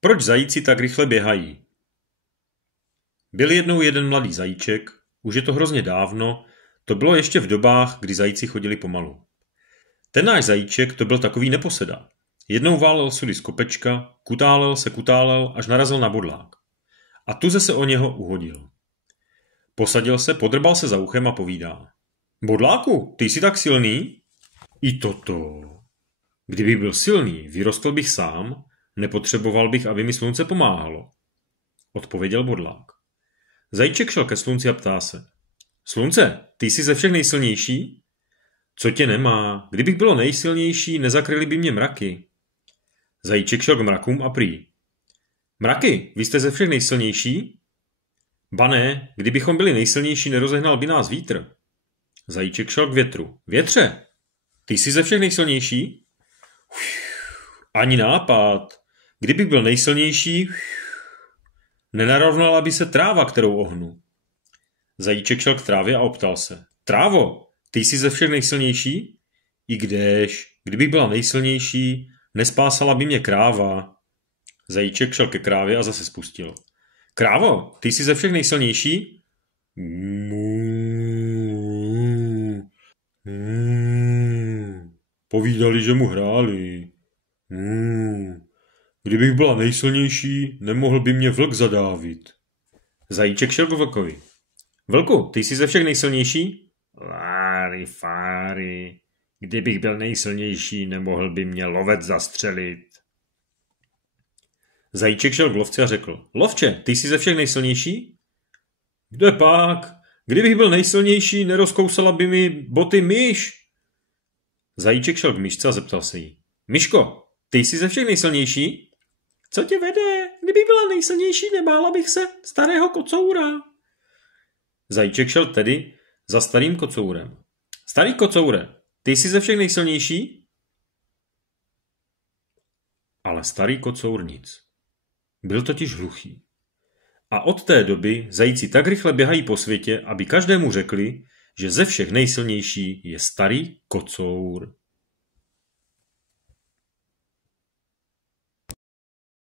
Proč zajíci tak rychle běhají? Byl jednou jeden mladý zajíček, už je to hrozně dávno, to bylo ještě v dobách, kdy zajíci chodili pomalu. Ten náš zajíček to byl takový neposeda. Jednou válel sudy z kopečka, kutálel, až narazil na bodlák. A tuze se o něho uhodil. Posadil se, podrbal se za uchem a povídá. Bodláku, ty jsi tak silný? I toto. Kdybych byl silný, vyrostl bych sám, nepotřeboval bych, aby mi slunce pomáhalo. Odpověděl bodlák. Zajíček šel ke slunci a ptá se. Slunce, ty jsi ze všech nejsilnější? Co tě nemá? Kdybych bylo nejsilnější, nezakryly by mě mraky. Zajíček šel k mrakům a prý. Mraky, vy jste ze všech nejsilnější? Ba ne, kdybychom byli nejsilnější, nerozehnal by nás vítr. Zajíček šel k větru. Větře, ty jsi ze všech nejsilnější? Ani nápad. Kdybych byl nejsilnější, nenarovnala by se tráva, kterou ohnu. Zajíček šel k trávě a optal se. Trávo, ty jsi ze všech nejsilnější? I kdybych byla nejsilnější, nespásala by mě kráva. Zajíček šel ke krávě a zase spustil. Krávo, ty jsi ze všech nejsilnější? Povídali, že mu hráli. Kdybych byla nejsilnější, nemohl by mě vlk zadávit. Zajíček šel k vlkovi. Vlku, ty jsi ze všech nejsilnější? Lári fári, kdybych byl nejsilnější, nemohl by mě lovec zastřelit. Zajíček šel k lovci a řekl. Lovče, ty jsi ze všech nejsilnější? Kde pak? Kdybych byl nejsilnější, nerozkousala by mi boty myš. Zajíček šel k myšce a zeptal se jí. Myško, ty jsi ze všech nejsilnější? Co tě vede? Kdybych byla nejsilnější, nebála bych se starého kocoura. Zajíček šel tedy za starým kocourem. Starý kocoure, ty jsi ze všech nejsilnější? Ale starý kocour nic. Byl totiž hluchý. A od té doby zajíci tak rychle běhají po světě, aby každému řekli, že ze všech nejsilnější je starý kocour.